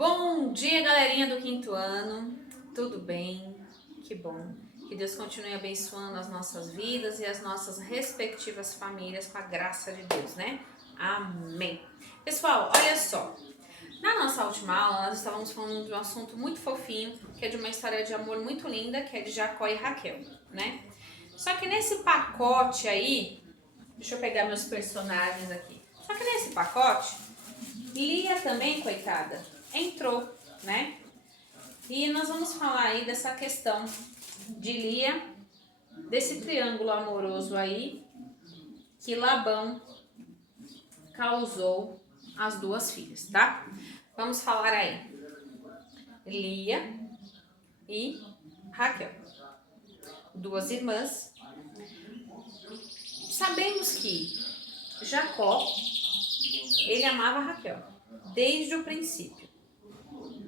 Bom dia, galerinha do quinto ano, tudo bem? Que bom. Que Deus continue abençoando as nossas vidas e as nossas respectivas famílias com a graça de Deus, né? Amém. Pessoal, olha só. Na nossa última aula, nós estávamos falando de um assunto muito fofinho, que é de uma história de amor muito linda, que é de Jacó e Raquel, né? Só que nesse pacote aí, deixa eu pegar meus personagens aqui. Só que nesse pacote, Lia também, coitada, entrou, né? E nós vamos falar aí dessa questão de Lia, desse triângulo amoroso aí que Labão causou às duas filhas, tá? Vamos falar aí. Lia e Raquel, duas irmãs. Sabemos que Jacó, ele amava Raquel desde o princípio,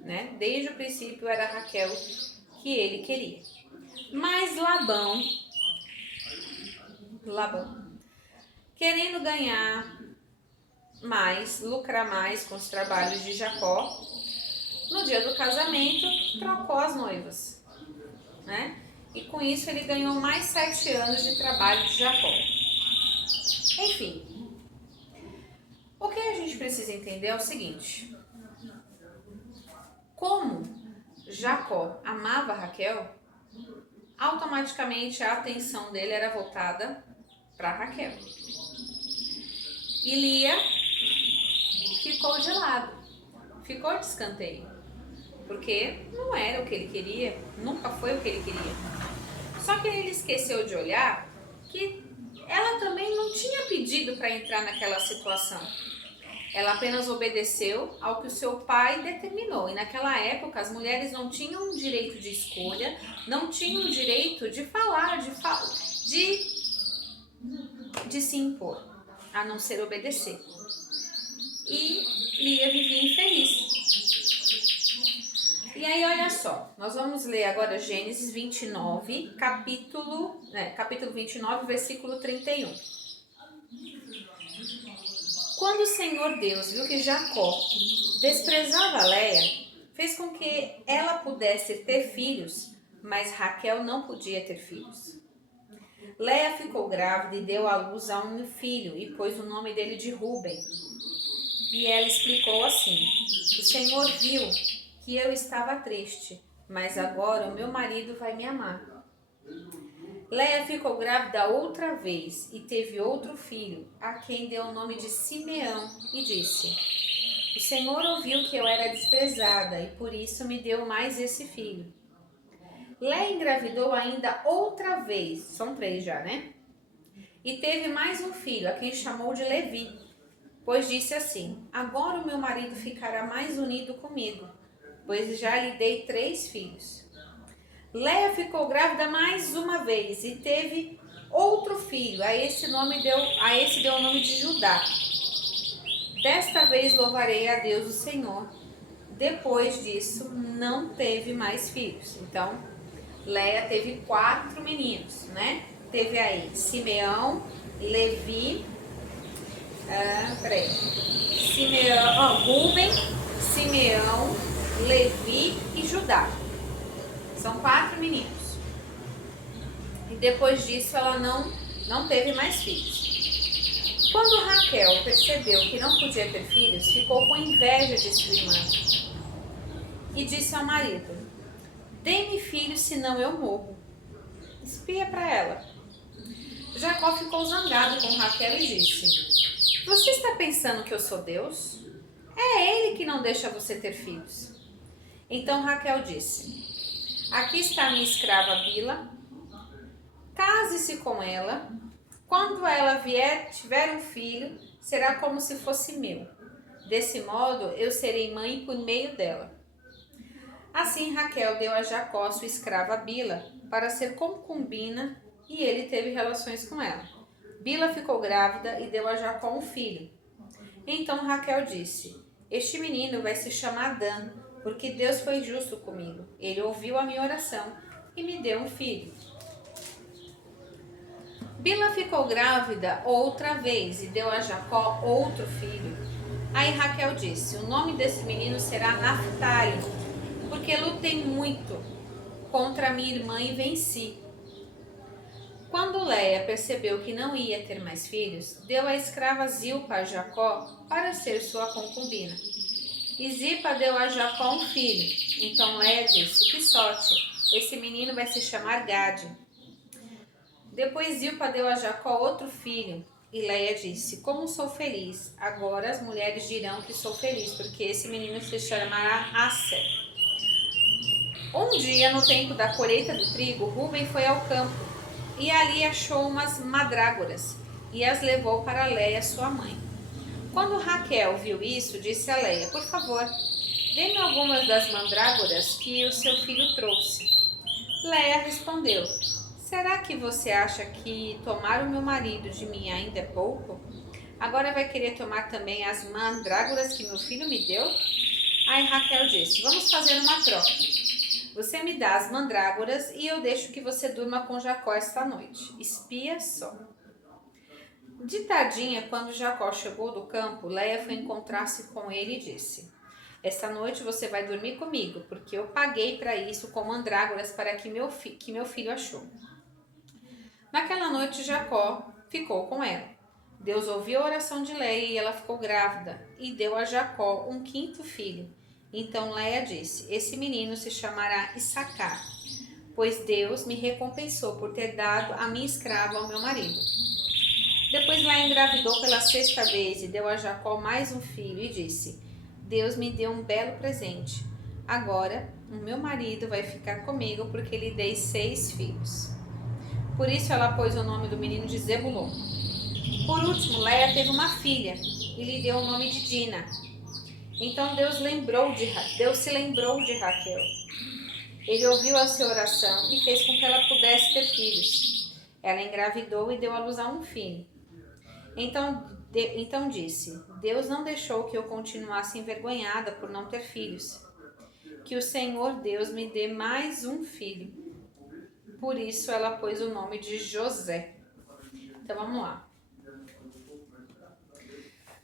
né? Desde o princípio era Raquel que ele queria. Mas Labão, querendo ganhar mais, lucrar mais com os trabalhos de Jacó, no dia do casamento trocou as noivas, né? E com isso ele ganhou mais 7 anos de trabalho de Jacó. Enfim, o que a gente precisa entender é o seguinte: como Jacó amava Raquel, automaticamente a atenção dele era voltada para Raquel. E Lia ficou de lado, ficou de escanteio, porque não era o que ele queria, nunca foi o que ele queria. Só que ele esqueceu de olhar que ela também não tinha pedido para entrar naquela situação. Ela apenas obedeceu ao que o seu pai determinou. E naquela época as mulheres não tinham o direito de escolha, não tinham o direito de falar, de se impor, a não ser obedecer. E Lia vivia infeliz. E aí, olha só, nós vamos ler agora Gênesis 29, capítulo 29, versículo 31. Quando o Senhor Deus viu que Jacó desprezava Léia, fez com que ela pudesse ter filhos, mas Raquel não podia ter filhos. Léia ficou grávida e deu à luz a um filho e pôs o nome dele de Rúben. E ela explicou assim: o Senhor viu que eu estava triste, mas agora o meu marido vai me amar. Léia ficou grávida outra vez e teve outro filho, a quem deu o nome de Simeão, e disse: o Senhor ouviu que eu era desprezada e por isso me deu mais esse filho. Léia engravidou ainda outra vez, são 3 já, né? E teve mais um filho, a quem chamou de Levi, pois disse assim: agora o meu marido ficará mais unido comigo, pois já lhe dei 3 filhos. Léia ficou grávida mais uma vez e teve outro filho, a esse deu o nome de Judá. Desta vez louvarei a Deus o Senhor. Depois disso, não teve mais filhos. Então, Léia teve 4 meninos, né? Teve aí Simeão, Levi, Rúben, Simeão, Levi e Judá. São 4 meninos. E depois disso ela não teve mais filhos. Quando Raquel percebeu que não podia ter filhos, ficou com inveja de sua irmã. E disse ao marido: dê-me filhos, senão eu morro. Espia para ela. Jacó ficou zangado com Raquel e disse: você está pensando que eu sou Deus? É ele que não deixa você ter filhos. Então Raquel disse: aqui está minha escrava Bila, case-se com ela. Quando ela tiver um filho, será como se fosse meu. Desse modo, eu serei mãe por meio dela. Assim Raquel deu a Jacó sua escrava Bila para ser concubina e ele teve relações com ela. Bila ficou grávida e deu a Jacó um filho. Então Raquel disse: este menino vai se chamar Dan, porque Deus foi justo comigo. Ele ouviu a minha oração e me deu um filho. Bila ficou grávida outra vez e deu a Jacó outro filho. Aí Raquel disse: o nome desse menino será Naftali, porque lutei muito contra minha irmã e venci. Quando Léia percebeu que não ia ter mais filhos, deu a escrava Zilpa a Jacó para ser sua concubina. E Zilpa deu a Jacó um filho. Então Léia disse: que sorte, esse menino vai se chamar Gade. Depois Zilpa deu a Jacó outro filho. E Léia disse: como sou feliz, agora as mulheres dirão que sou feliz, porque esse menino se chamará Asser. Um dia, no tempo da colheita do trigo, Rúben foi ao campo e ali achou umas mandrágoras e as levou para Léia, sua mãe. Quando Raquel viu isso, disse a Léia: por favor, dê-me algumas das mandrágoras que o seu filho trouxe. Léia respondeu: será que você acha que tomar o meu marido de mim ainda é pouco? Agora vai querer tomar também as mandrágoras que meu filho me deu? Aí Raquel disse: vamos fazer uma troca. Você me dá as mandrágoras e eu deixo que você durma com Jacó esta noite. Espia só. De tardinha, quando Jacó chegou do campo, Léia foi encontrar-se com ele e disse: esta noite você vai dormir comigo, porque eu paguei para isso com mandrágoras para que meu filho achou. Naquela noite, Jacó ficou com ela. Deus ouviu a oração de Léia e ela ficou grávida e deu a Jacó um quinto filho. Então Léia disse: esse menino se chamará Issacar, pois Deus me recompensou por ter dado a minha escrava ao meu marido. Depois Léia engravidou pela sexta vez e deu a Jacó mais um filho e disse: Deus me deu um belo presente. Agora o meu marido vai ficar comigo porque lhe dei 6 filhos. Por isso ela pôs o nome do menino de Zebulon. Por último, Léia teve uma filha e lhe deu o nome de Dina. Então Deus se lembrou de Raquel. Ele ouviu a sua oração e fez com que ela pudesse ter filhos. Ela engravidou e deu à luz a um filho. Então disse: Deus não deixou que eu continuasse envergonhada por não ter filhos. Que o Senhor Deus me dê mais um filho. Por isso ela pôs o nome de José. Então vamos lá.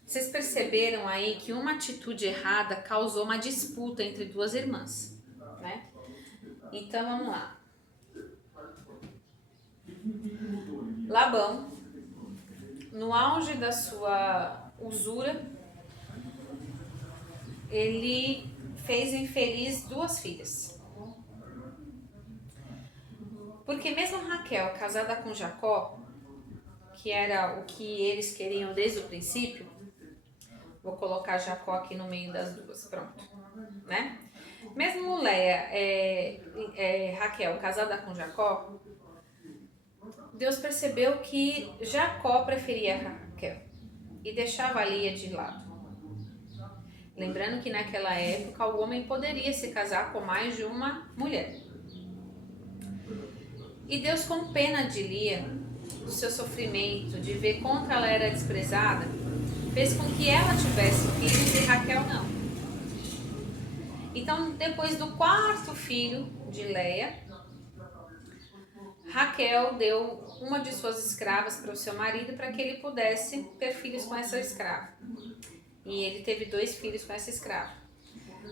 Vocês perceberam aí que uma atitude errada causou uma disputa entre duas irmãs, né? Então vamos lá. Labão, no auge da sua usura, ele fez infeliz 2 filhas. Porque mesmo Raquel, casada com Jacó, que era o que eles queriam desde o princípio, vou colocar Jacó aqui no meio das duas, pronto, né? Mesmo Raquel, casada com Jacó, Deus percebeu que Jacó preferia Raquel e deixava Lia de lado. Lembrando que naquela época o homem poderia se casar com mais de uma mulher. E Deus, com pena de Lia, do seu sofrimento, de ver quanto ela era desprezada, fez com que ela tivesse filhos e Raquel não. Então, depois do 4º filho de Léia, Raquel deu uma de suas escravas para o seu marido para que ele pudesse ter filhos com essa escrava. E ele teve 2 filhos com essa escrava.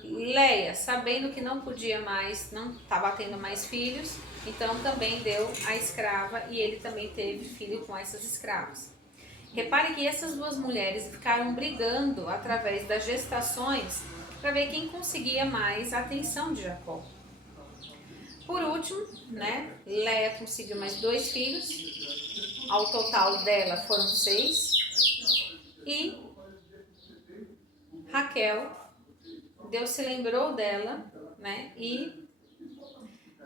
Léia, sabendo que não podia mais, não estava tendo mais filhos, então também deu a escrava e ele também teve filho com essas escravas. Repare que essas 2 mulheres ficaram brigando através das gestações para ver quem conseguia mais a atenção de Jacó. Por último, né, Léia conseguiu mais 2 filhos, ao total dela foram 6, e Raquel, Deus se lembrou dela, né, e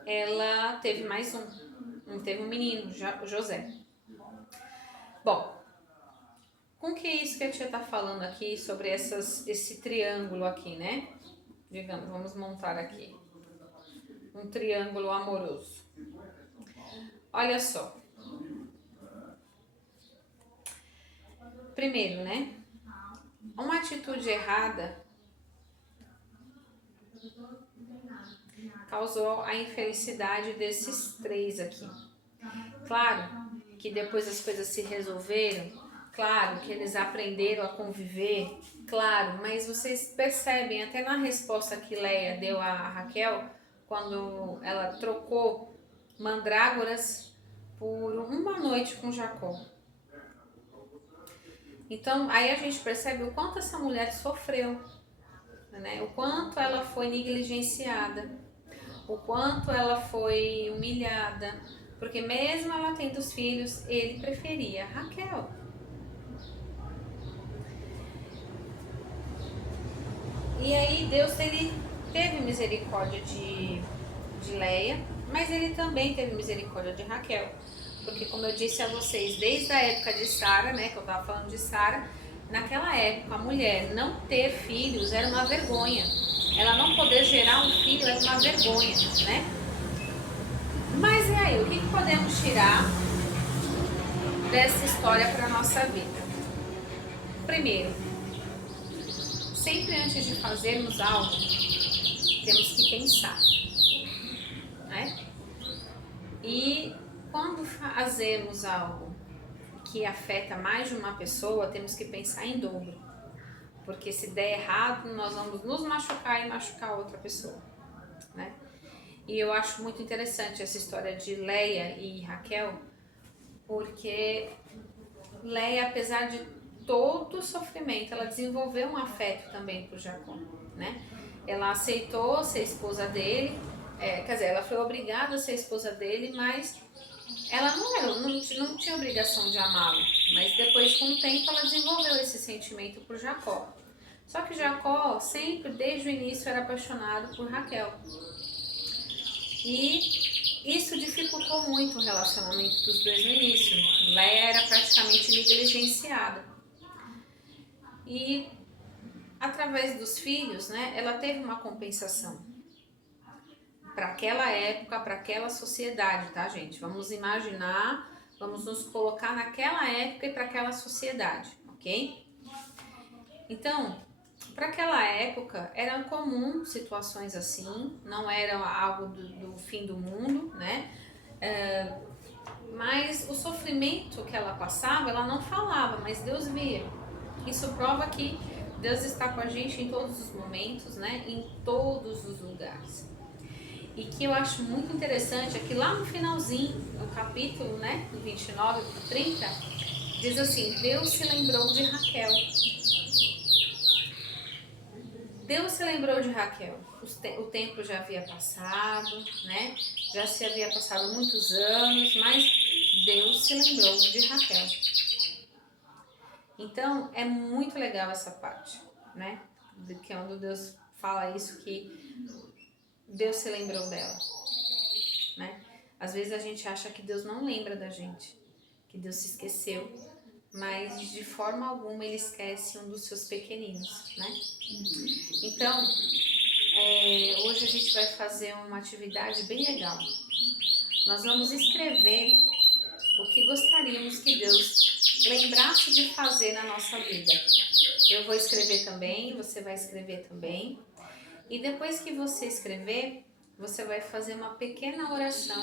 ela teve mais teve um menino, José. Bom, com que isso que a tia está falando aqui sobre esse triângulo aqui, né? Digamos, vamos montar aqui um triângulo amoroso. Olha só. Primeiro, né? Uma atitude errada causou a infelicidade desses 3 aqui. Claro que depois as coisas se resolveram Claro que eles aprenderam a conviver, claro, mas vocês percebem até na resposta que Leia deu a Raquel, quando ela trocou mandrágoras por uma noite com Jacó. Então aí a gente percebe o quanto essa mulher sofreu, né? O quanto ela foi negligenciada, o quanto ela foi humilhada, porque mesmo ela tendo os filhos, ele preferia Raquel. E aí Deus ele teve misericórdia de Leia, mas ele também teve misericórdia de Raquel. Porque como eu disse a vocês, desde a época de Sara, né, que eu estava falando de Sara, naquela época a mulher não ter filhos era uma vergonha. Ela não poder gerar um filho era uma vergonha, né? Mas e aí, o que podemos tirar dessa história para a nossa vida? Primeiro, sempre antes de fazermos algo, temos que pensar, né? E quando fazemos algo que afeta mais de uma pessoa, temos que pensar em dobro. Porque se der errado, nós vamos nos machucar e machucar outra pessoa, né? E eu acho muito interessante essa história de Leia e Raquel, porque Leia, apesar de todo o sofrimento, ela desenvolveu um afeto também por Jacó, né? Ela aceitou ser esposa dele, quer dizer, ela foi obrigada a ser esposa dele, mas ela não tinha obrigação de amá-lo. Mas depois, com o tempo, ela desenvolveu esse sentimento por Jacó. Só que Jacó sempre, desde o início, era apaixonado por Raquel. E isso dificultou muito o relacionamento dos dois no início. Leia era praticamente negligenciada. E através dos filhos, né, ela teve uma compensação para aquela época, para aquela sociedade, tá, gente? Vamos imaginar, vamos nos colocar naquela época e para aquela sociedade, ok? Então, para aquela época era comum situações assim, não era algo do fim do mundo, né? Mas o sofrimento que ela passava, ela não falava, mas Deus via. Isso prova que Deus está com a gente em todos os momentos, né? Em todos os lugares. E que eu acho muito interessante é que lá no finalzinho, no capítulo, né, do 29 para 30, diz assim: Deus se lembrou de Raquel. Deus se lembrou de Raquel. O tempo já havia passado, né? Já se havia passado muitos anos, mas Deus se lembrou de Raquel. Então, é muito legal essa parte, né? Que é quando Deus fala isso, que Deus se lembrou dela, né? Às vezes a gente acha que Deus não lembra da gente, que Deus se esqueceu, mas de forma alguma ele esquece um dos seus pequeninos, né? Então, hoje a gente vai fazer uma atividade bem legal. Nós vamos escrever o que gostaríamos que Deus lembrasse de fazer na nossa vida. Eu vou escrever também, você vai escrever também. E depois que você escrever, você vai fazer uma pequena oração